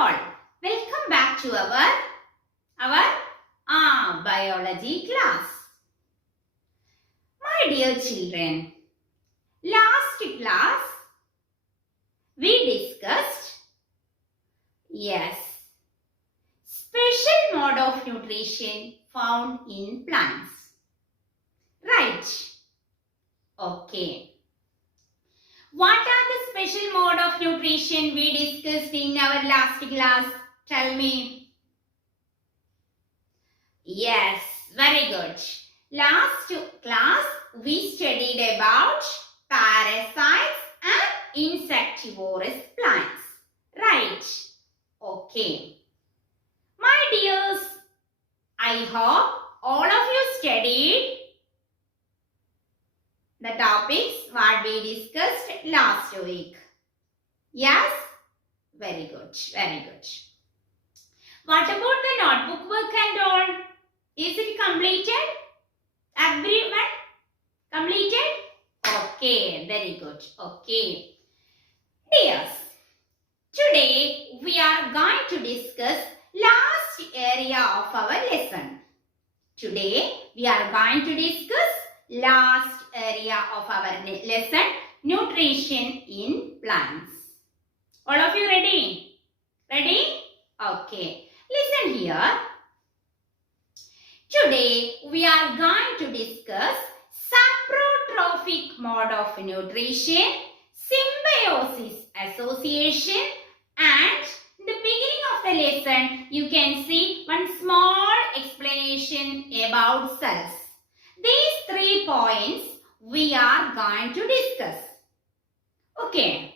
all. Welcome back to our biology class. My dear children, last class we discussed, special mode of nutrition found in plants. Right? Okay. What are the special mode of nutrition we discussed in our last class? Tell me. Yes, very good. Last class we studied about parasites and insectivorous plants. Right? Okay. My dears, I hope all of you studied the topics what we discussed last week. Yes? Very good. Very good. What about the notebook work and all? Is it completed? Everyone? Completed? Okay. Very good. Okay. Dears, today we are going to discuss last area of our lesson. Today we are going to discuss last area of our lesson, nutrition in plants. All of you ready? Ready? Okay. Listen here. Today we are going to discuss saprotrophic mode of nutrition, symbiosis association, and in the beginning of the lesson you can see one small explanation about cells. These 3 points we are going to discuss. Okay.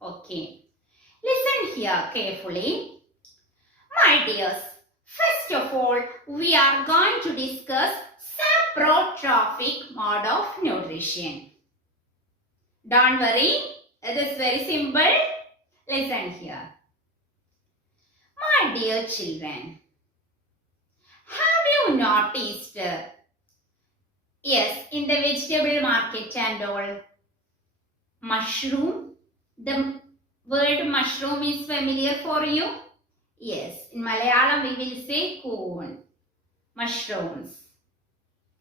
Okay. Listen here carefully. My dears, first of all, we are going to discuss saprotrophic mode of nutrition. Don't worry, it is very simple. Listen here. My dear children, have you noticed in the vegetable market and all, mushroom. The word mushroom is familiar for you? Yes, in Malayalam we will say corn. Mushrooms.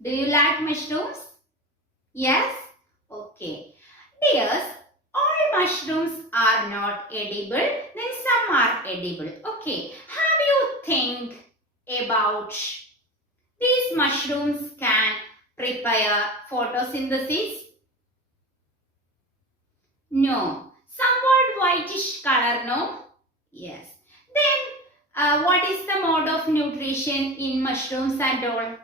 Do you like mushrooms? Yes? Okay. Dears, all mushrooms are not edible, then some are edible. Okay. Have you think about these mushrooms can prepare photosynthesis? No. Somewhat whitish color, no? Yes. Then, what is the mode of nutrition in mushrooms and all?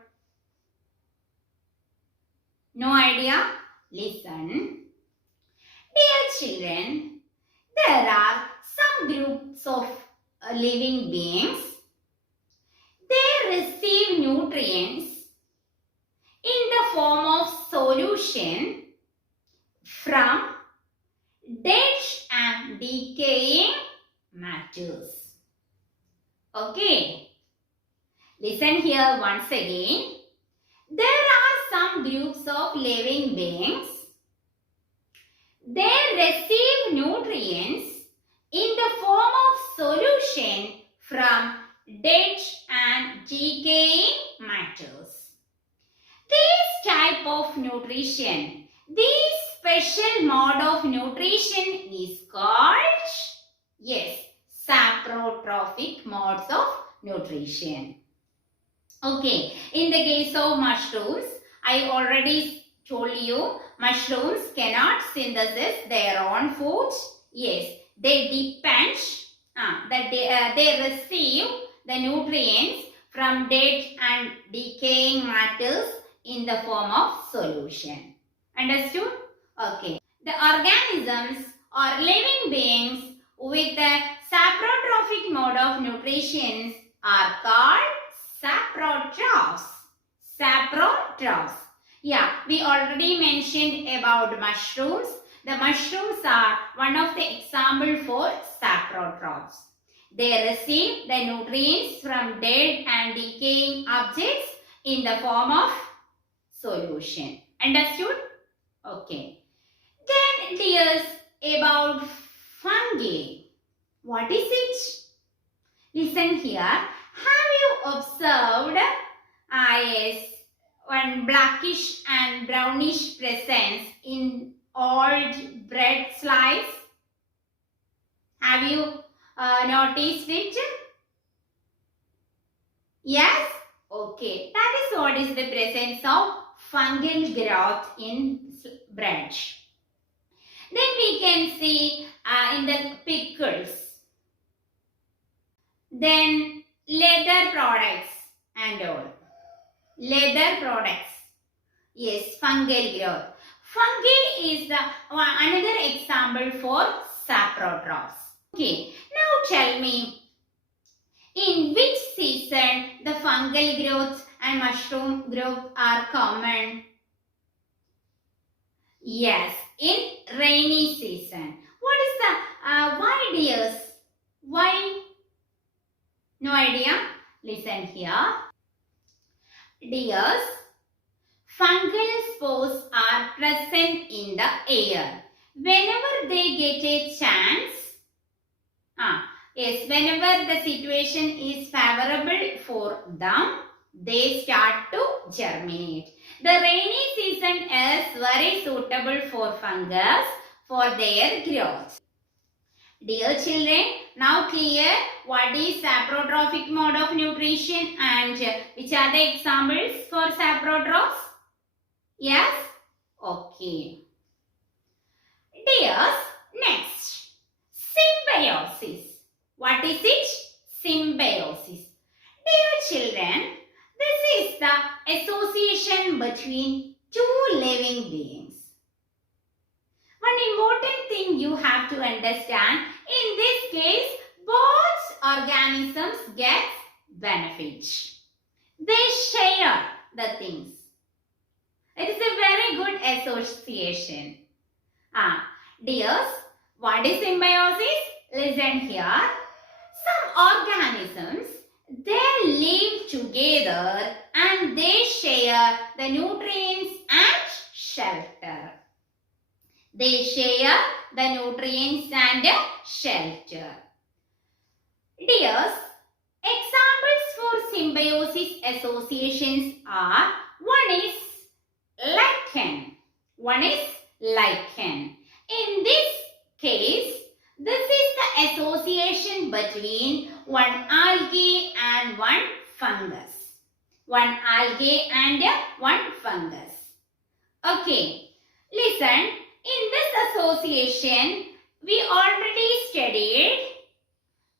No idea? Listen. Dear children, there are some groups of living beings. They receive nutrients in the form of solution from dead and decaying matters. Okay. Listen here once again. There are some groups of living beings. They receive nutrients in the form of solution from dead and decaying matters. This type of nutrition, this special mode of nutrition is called, saprotrophic modes of nutrition. Okay, in the case of mushrooms, I already told you, mushrooms cannot synthesize their own food. Yes, they depend, they receive the nutrients from dead and decaying matters in the form of solution. Understood? Okay. The organisms or living beings with the saprotrophic mode of nutrition are called saprotrophs. Saprotrophs. Yeah, we already mentioned about mushrooms. The mushrooms are one of the example for saprotrophs. They receive the nutrients from dead and decaying objects in the form of solution. Understood? Okay. Then dears, about fungi. What is it? Listen here. Have you observed yes, one blackish and brownish presence in old bread slice? Have you noticed it? Yes? Okay. That is what is the presence of fungal growth in bread. Then we can see in the pickles. Then leather products and all. Leather products. Yes, fungal growth. Fungi is another example for saprotrophs. Okay, now tell me, in which season the fungal growth and mushroom growth are common? Yes, in rainy season. What is the, why dears? Why? No idea? Listen here. Dears, fungal spores are present in the air. Whenever they get a chance, whenever the situation is favorable for them, they start to germinate. The rainy season is very suitable for fungus for their growth. Dear children, now clear what is saprotrophic mode of nutrition and which are the examples for saprotrophs? Yes? Okay. Dears, next, symbiosis. What is it? Symbiosis. Dear children, this is the association between two living beings. One important thing you have to understand, in this case, both organisms get benefit. They share the things. It is a very good association. Dears, what is symbiosis? Listen here. Some organisms, they live together and they share the nutrients and shelter. They share the nutrients and shelter. Dears, examples for symbiosis associations are, one is lichen. One is lichen. In this case, this is the association between one algae and one fungus. One algae and one fungus. Okay, listen. In this association, we already studied,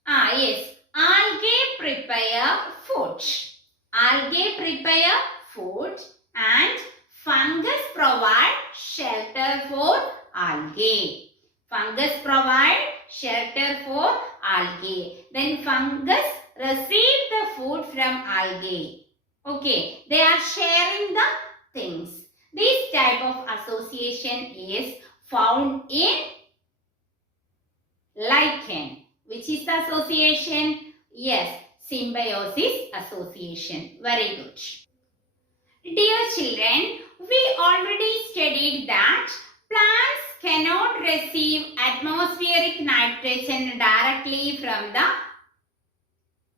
algae prepare food. Algae prepare food and fungus provide shelter for algae. Fungus provide shelter for algae. Then fungus receive the food from algae. Okay, they are sharing the things. This type of association is found in lichen. Which is the association? Yes, symbiosis association. Very good. Dear children, we already studied that plants cannot receive atmospheric nitrogen directly from the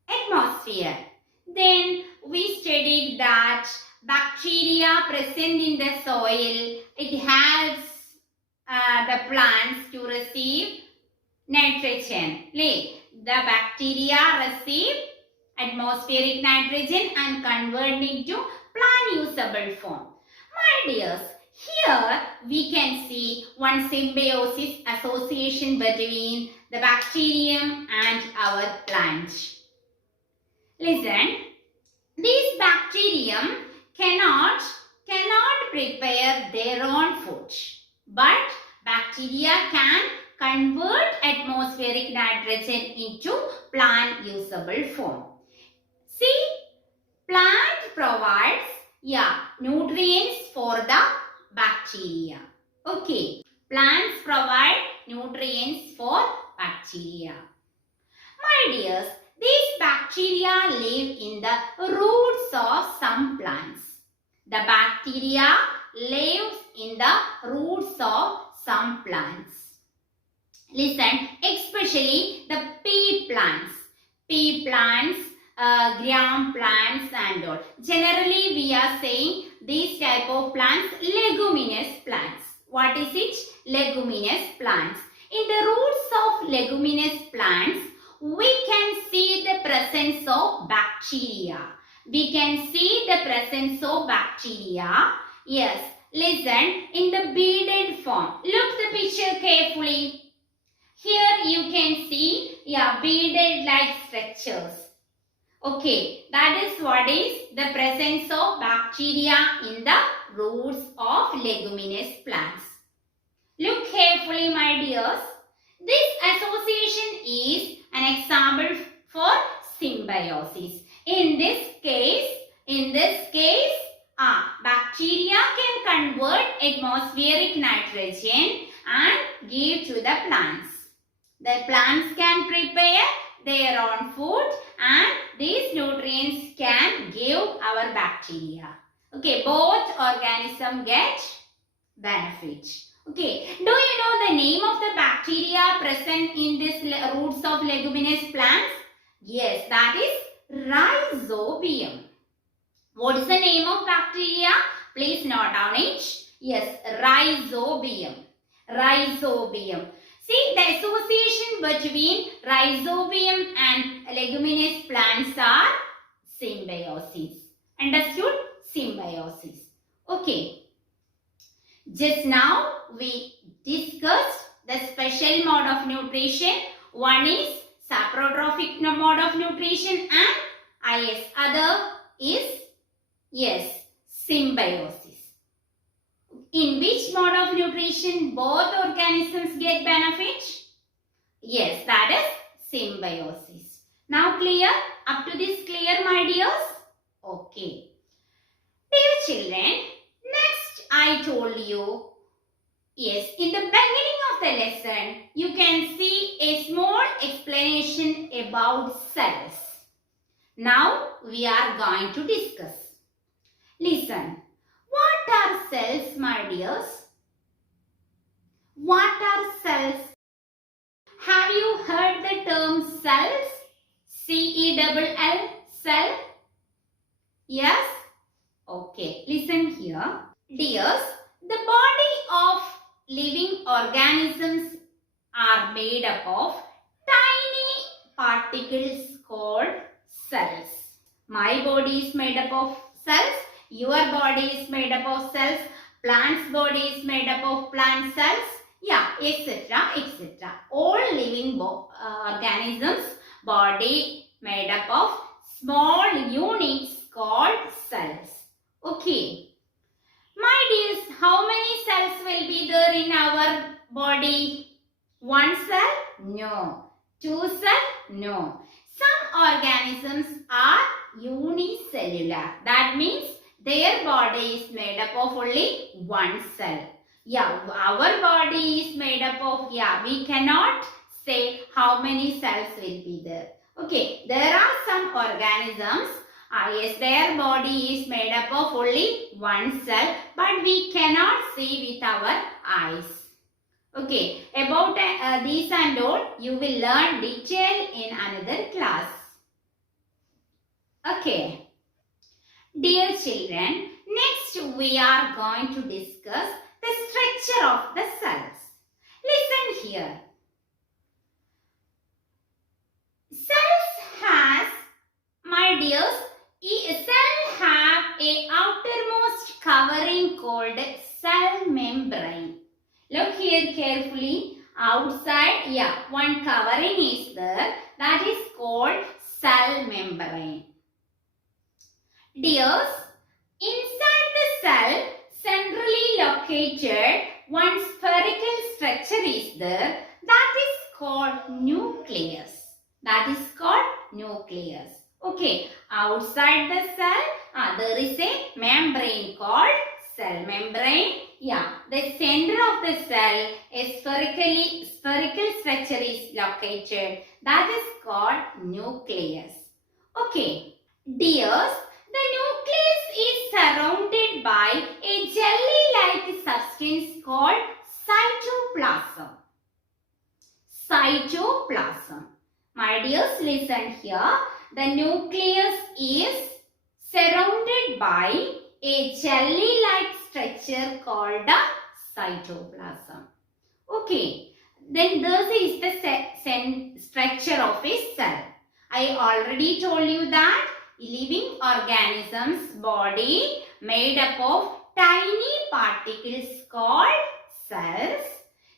atmosphere. Then we studied that bacteria present in the soil, it helps the plants to receive nitrogen. The bacteria receive atmospheric nitrogen and convert it to plant usable form. My dears, here we can see one symbiosis association between the bacterium and our plant. Listen, this bacterium cannot prepare their own food, but bacteria can convert atmospheric nitrogen into plant usable form. See, plant provides nutrients for the bacteria. Okay, plants provide nutrients for bacteria. My dears, these bacteria live in the roots of some plants. The bacteria lives in the roots of some plants. Listen, especially the pea plants. pea plants, gram plants and all. Generally we are saying these type of plants leguminous plants. What is it? Leguminous plants. In the roots of leguminous plants, we can see the presence of bacteria. We can see the presence of bacteria. Yes, listen, in the beaded form. Look the picture carefully. Here you can see, beaded like structures. Okay, that is what is the presence of bacteria in the roots of leguminous plants. Look carefully, my dears. This association is an example for symbiosis. In this case, bacteria can convert atmospheric nitrogen and give to the plants. The plants can prepare their own food and these nutrients can give our bacteria. Okay, both organisms get benefit. Okay, do you know the name of the bacteria present in this roots of leguminous plants? Yes, that is Rhizobium. What is the name of bacteria? Please note down it. Yes, Rhizobium. Rhizobium. See, the association between Rhizobium and leguminous plants are symbiosis. Understood? Symbiosis. Okay. Just now we discussed the special mode of nutrition. One is saprotrophic mode of nutrition and other is symbiosis. In which mode of nutrition both organisms get benefit? Yes, that is symbiosis. Now clear? Up to this clear, my dears? Okay. Dear children, next I told you, yes, in the beginning of the lesson, you can see a small explanation about cells. Now we are going to discuss. Listen. What are cells, my dears? What are cells? Have you heard the term cells? C-E-L-L, cell? Yes? Okay, listen here. Dears, the body of living organisms are made up of tiny particles called cells. My body is made up of cells. Your body is made up of cells. Plant's body is made up of plant cells. Etc. etc. All living organisms body made up of small units called cells. Okay. My dears, how many cells will be there in our body? One cell? No. Two cells? No. Some organisms are unicellular. That means their body is made up of only one cell. Our body is made up of, we cannot say how many cells will be there. Okay, there are some organisms, their body is made up of only one cell, but we cannot see with our eyes. Okay, about these and all, you will learn detail in another class. Okay. Dear children, next we are going to discuss the structure of the cells. Listen here. Cells has, my dears, a cell have a outermost covering called cell membrane. Look here carefully. Outside, one covering is there. That is called cell membrane. Dears, inside the cell, centrally located, one spherical structure is there. That is called nucleus. That is called nucleus. Okay, outside the cell, there is a membrane called cell membrane. The center of the cell, a spherical structure is located. That is called nucleus. Okay, dears, the nucleus is surrounded by a jelly-like substance called cytoplasm. Cytoplasm. My dears, listen here. The nucleus is surrounded by a jelly-like structure called the cytoplasm. Okay, then this is the structure of a cell. I already told you that living organisms body made up of tiny particles called cells.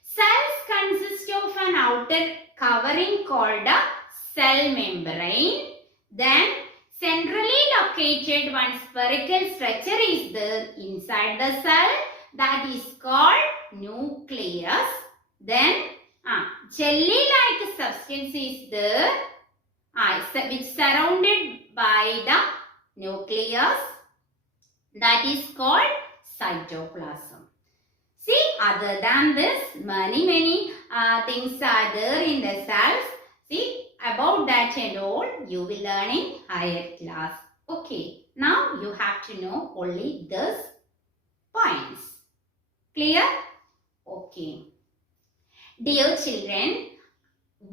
Cells consist of an outer covering called a cell membrane. Then centrally located one spherical structure is there inside the cell, that is called nucleus. Then jelly-like substance is there which surrounded by the nucleus, that is called cytoplasm. See, other than this, many things are there in the cells. See, about that and all you will learn in higher class. Okay, now you have to know only this points. Clear? Okay. Dear children,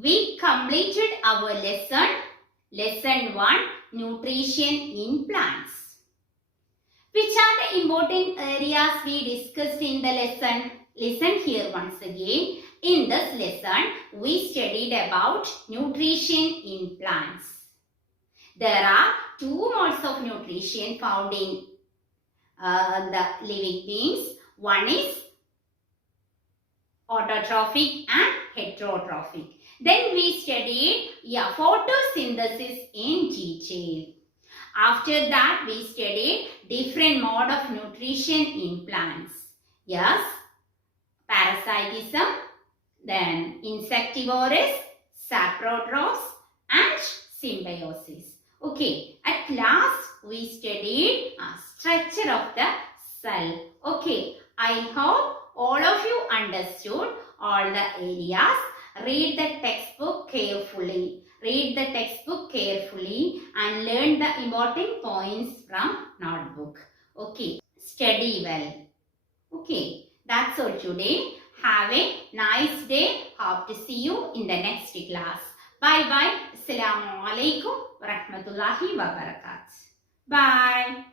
we completed our lesson 1, nutrition in plants. Which are the important areas we discussed in the lesson? Listen here once again. In this lesson, we studied about nutrition in plants. There are 2 modes of nutrition found in the living beings. One is autotrophic and heterotrophic. Then we studied photosynthesis in detail. After that, we studied different mode of nutrition in plants. Yes, parasitism, then insectivorous, saprotrophs and symbiosis. Okay, at last we studied structure of the cell. Okay, I hope all of you understood all the areas. Read the textbook carefully. Read the textbook carefully and learn the important points from notebook. Okay, study well. Okay, that's all today. Have a nice day. Hope to see you in the next class. Bye bye. Assalamu alaikum wa rahmatullahi wa barakatuh. Bye.